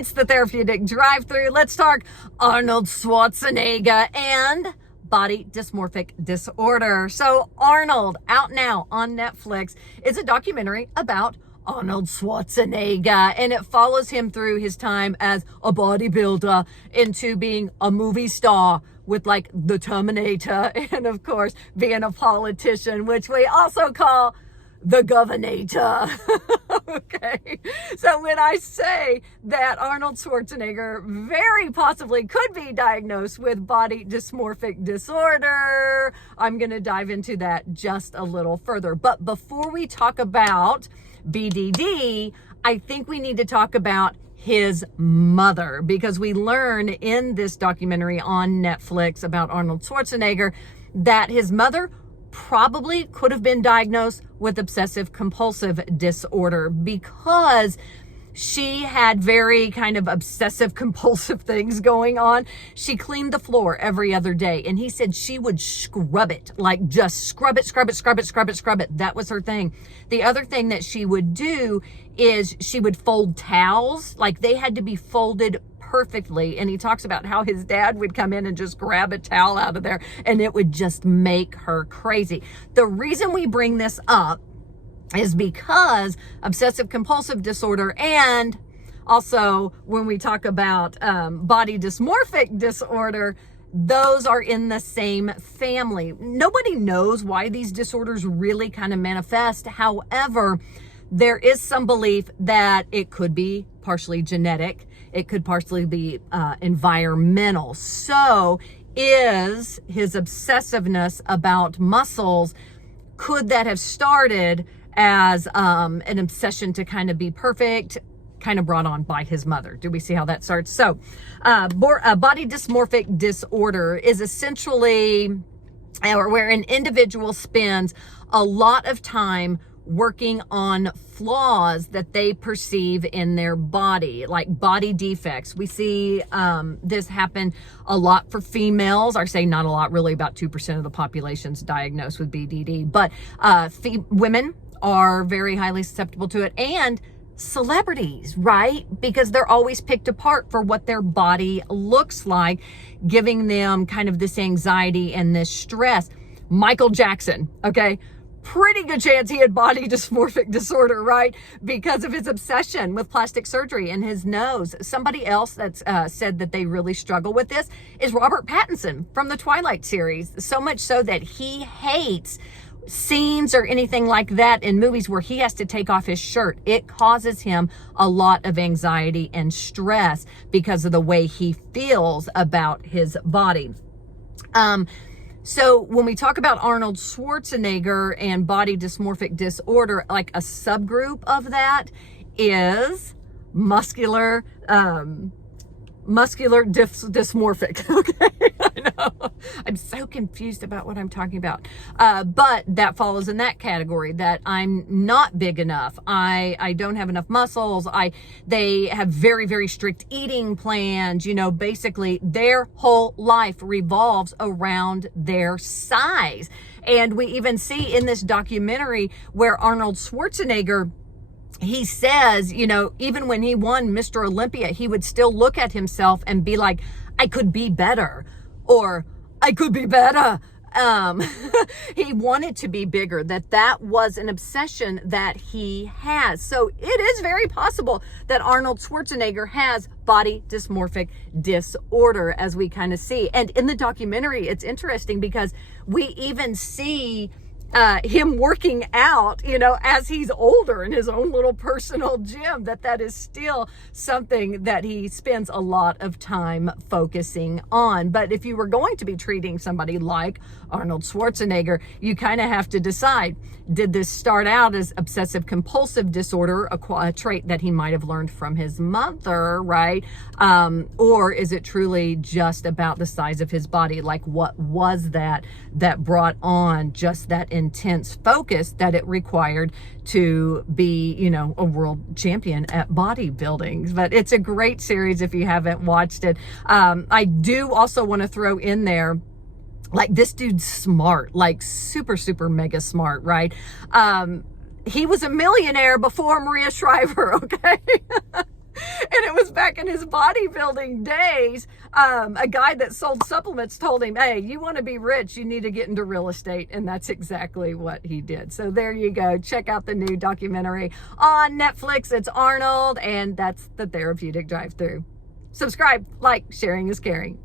It's the Therapeutic Drive-Thru. Let's talk Arnold Schwarzenegger and body dysmorphic disorder. So Arnold, out now on Netflix, is a documentary about Arnold Schwarzenegger, and it follows him through his time as a bodybuilder into being a movie star with like the Terminator, and of course being a politician, which we also call the Governator. Okay, so when I say that Arnold Schwarzenegger very possibly could be diagnosed with body dysmorphic disorder, I'm going to dive into that just a little further. But before we talk about BDD, I think we need to talk about his mother, because we learn in this documentary on Netflix about Arnold Schwarzenegger that his mother probably could have been diagnosed with obsessive compulsive disorder, because she had very kind of obsessive compulsive things going on. She cleaned the floor every other day, and he said she would scrub it, like just scrub it. That was her thing. The other thing that she would do is she would fold towels, like they had to be folded perfectly. And he talks about how his dad would come in and just grab a towel out of there, and it would just make her crazy. The reason we bring this up is because obsessive compulsive disorder, and also when we talk about body dysmorphic disorder, those are in the same family. Nobody knows why these disorders really kind of manifest. However, there is some belief that it could be partially genetic. It could partially be environmental. So is his obsessiveness about muscles, could that have started as an obsession to kind of be perfect, kind of brought on by his mother? Do we see how that starts? So body dysmorphic disorder is essentially where an individual spends a lot of time working on flaws that they perceive in their body, like body defects. We see this happen a lot for females. I say not a lot, really about 2% of the population's diagnosed with BDD, but women are very highly susceptible to it, and celebrities, right? Because they're always picked apart for what their body looks like, giving them kind of this anxiety and this stress. Michael Jackson, okay? Pretty good chance he had body dysmorphic disorder, right? Because of his obsession with plastic surgery and his nose. Somebody else that's said that they really struggle with this is Robert Pattinson from the Twilight series. So much so that he hates scenes or anything like that in movies where he has to take off his shirt. It causes him a lot of anxiety and stress because of the way he feels about his body. So when we talk about Arnold Schwarzenegger and body dysmorphic disorder, like a subgroup of that is muscular dysmorphic. Okay, I know. I'm so confused about what I'm talking about. But that follows in that category, that I'm not big enough. I don't have enough muscles. They have very, very strict eating plans. You know, basically their whole life revolves around their size. And we even see in this documentary where Arnold Schwarzenegger, he says, you know, even when he won Mr. Olympia, he would still look at himself and be like, I could be better, or I could be better. He wanted to be bigger, that was an obsession that he has. So it is very possible that Arnold Schwarzenegger has body dysmorphic disorder, as we kind of see. And in the documentary, it's interesting because we even see him working out, you know, as he's older in his own little personal gym, that is still something that he spends a lot of time focusing on. But if you were going to be treating somebody like Arnold Schwarzenegger, you kind of have to decide, did this start out as obsessive compulsive disorder, a trait that he might have learned from his mother, right? Or is it truly just about the size of his body? Like, what was that brought on just that intense focus that it required to be, you know, a world champion at bodybuilding? But it's a great series if you haven't watched it. I do also want to throw in there, like, this dude's smart, like super, super mega smart, right? He was a millionaire before Maria Shriver, okay? And it was back in his bodybuilding days. A guy that sold supplements told him, hey, you want to be rich, you need to get into real estate. And that's exactly what he did. So there you go. Check out the new documentary on Netflix. It's Arnold, and that's the Therapeutic Drive-Thru. Subscribe, like, sharing is caring.